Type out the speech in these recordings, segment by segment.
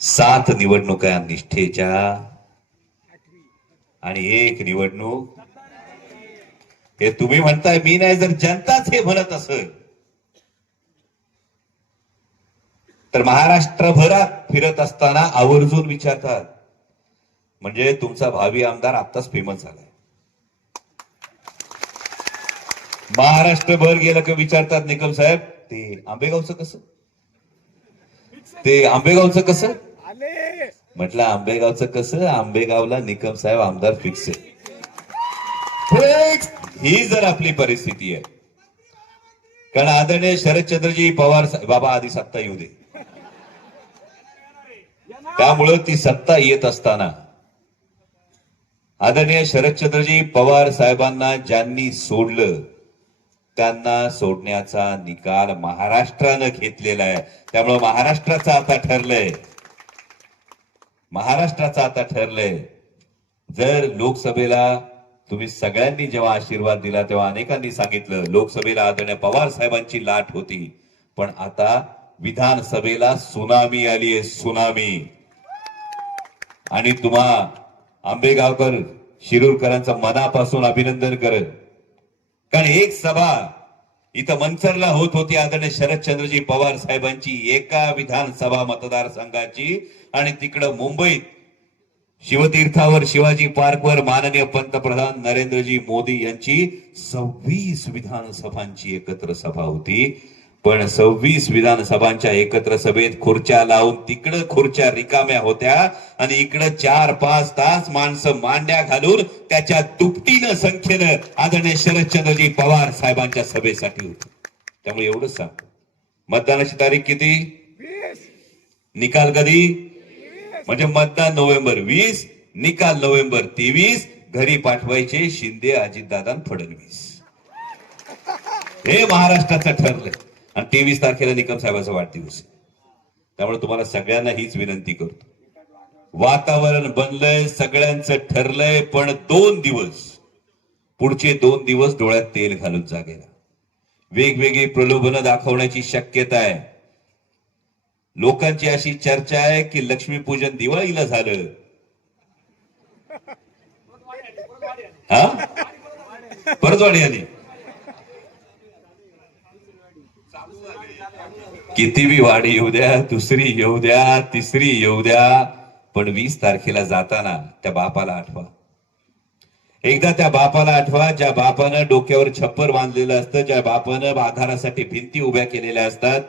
सात निवडणुका निष्ठेच्या आणि एक निवडणूक. हे तुम्ही म्हणताय मी नाही जर जनताच हे म्हणत असेल तर महाराष्ट्रभरात फिरत असताना आवर्जून विचारतात म्हणजे तुमचा भावी आमदार आत्ताच फेमस झालाय. महाराष्ट्रभर गेलं की विचारतात निकम साहेब ते आंबेगावचं कसं? ते आंबेगावचं कसं? म्हटलं आंबेगावचं कसं? आंबेगावला निकम साहेब आमदार फिक्स आहे. ही जर आपली परिस्थिती आहे. कारण आदरणीय शरदचंद्रजी पवार बाबा आधी सत्ता येऊ दे. त्यामुळं ती सत्ता येत असताना आदरणीय शरदचंद्रजी पवार साहेबांना ज्यांनी सोडलं त्यांना सोडण्याचा निकाल महाराष्ट्रानं घेतलेला आहे. त्यामुळं महाराष्ट्राचं आता ठरलंय. महाराष्ट्राचं आता ठरलंय. जर लोकसभेला तुम्ही सगळ्यांनी जेव्हा आशीर्वाद दिला तेव्हा अनेकांनी सांगितलं लोकसभेला आदरणीय पवार साहेबांची लाट होती. पण आता विधानसभेला सुनामी आली आहे सुनामी. आणि तुम्हा आंबेगावकर शिरूरकरांचं मनापासून अभिनंदन करत. कारण एक सभा इथं मनसरला होत होती आदरणीय शरदचंद्रजी पवार साहेबांची एका विधानसभा मतदारसंघाची. आणि तिकडं मुंबईत शिवतीर्थावर शिवाजी पार्कवर माननीय पंतप्रधान नरेंद्रजी मोदी यांची सव्वीस विधानसभांची एकत्र सभा होती. पण सव्वीस विधानसभांच्या एकत्र सभेत खुर्च्या लावून तिकडं खुर्च्या रिकाम्या होत्या आणि इकडं चार पाच तास माणसं मांड्या घालून त्याच्या दुपटीनं संख्येनं आदरणीय शरदचंद्रजी पवार साहेबांच्या सभेसाठी होती. त्यामुळे एवढंच सांगतो. मतदानाची तारीख किती? निकाल कधी? म्हणजे मतदान नोव्हेंबर वीस निकाल नोव्हेंबर तेवीस घरी पाठवायचे शिंदे अजितदादा फडणवीस. हे महाराष्ट्राचं ठरलंय. आणि तेवीस तारखेला निकम साहेबाचा वाढदिवस आहे. त्यामुळे तुम्हाला सगळ्यांना हीच विनंती करतो. वातावरण बनलंय सगळ्यांचं ठरलंय पण दोन दिवस पुढचे दोन दिवस डोळ्यात तेल घालून जागेला. वेगवेगळी प्रलोभनं दाखवण्याची शक्यता आहे. लोकांची अशी चर्चा आहे की लक्ष्मीपूजन दिवाळीला झालं. हा? परतवाडी आली. किती बी वाढी येऊ द्या दुसरी येऊ द्या तिसरी येऊ द्या पण वीस तारखेला जाताना त्या बापाला आठवा. एकदा त्या बापाला आठवा ज्या बापानं डोक्यावर छप्पर बांधलेलं असतं ज्या बापानं आधारासाठी भिंती उभ्या केलेल्या असतात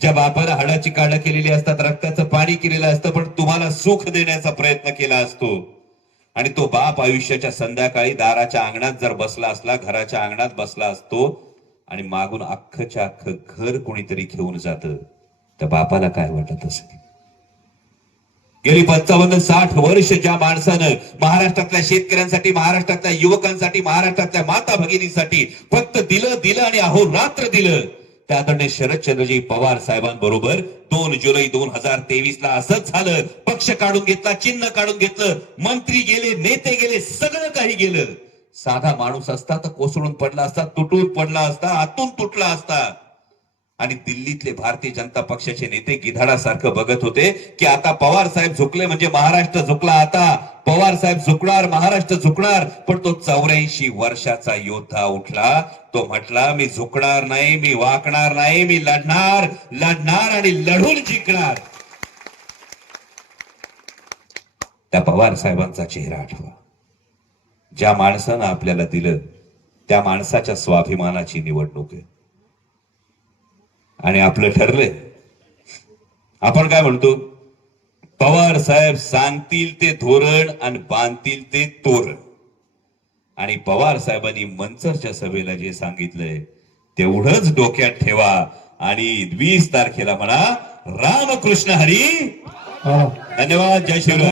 ज्या बापानं हाडाची काढं केलेली असतात रक्ताचं पाणी केलेलं असतं पण तुम्हाला सुख देण्याचा प्रयत्न केला असतो. आणि तो बाप आयुष्याच्या संध्याकाळी दाराच्या अंगणात जर बसला असला घराच्या अंगणात बसला असतो आणि मागून अख्खच्या अख्खं घर कोणीतरी घेऊन जात. त्या बापाला काय वाटत असेल? गेली पंचावन्न साठ वर्ष ज्या माणसानं महाराष्ट्रातल्या शेतकऱ्यांसाठी महाराष्ट्रातल्या युवकांसाठी महाराष्ट्रातल्या माता भगिनीसाठी फक्त दिलं दिलं आणि अहोरात्र दिलं. त्या आदरणीय शरदचंद्रजी पवार साहेबांबरोबर दोन जुलै दोन हजार तेवीस ला असंच झालं. पक्ष काढून घेतला चिन्ह काढून घेतलं. मंत्री गेले नेते गेले सगळं काही गेलं. साधा माणूस असता तर कोसळून पडला असता तुटून पडला असता आतून तुटला असता. आणि दिल्लीतले भारतीय जनता पक्षाचे नेते गिधाडासारखं बघत होते की आता पवार साहेब झुकले म्हणजे महाराष्ट्र झुकला आता. पवार साहेब झुकणार महाराष्ट्र झुकणार. पण तो चौऱ्याऐंशी वर्षाचा योद्धा उठला. तो म्हटला मी झुकणार नाही मी वाकणार नाही मी लढणार लढणार आणि लढून जिंकणार. त्या पवार साहेबांचा चेहरा आठवा. ज्या माणसानं आपल्याला दिलं त्या माणसाच्या स्वाभिमानाची निवडणूक आहे. आणि आपलं ठरलंय. आपण काय म्हणतो? पवार साहेब सांगतील ते धोरण आणि बांधतील ते तोरण. आणि पवार साहेबांनी मंचरच्या सभेला जे सांगितलंय तेवढंच डोक्यात ठेवा आणि वीस तारखेला म्हणा रामकृष्ण हरी. धन्यवाद जय शिवराय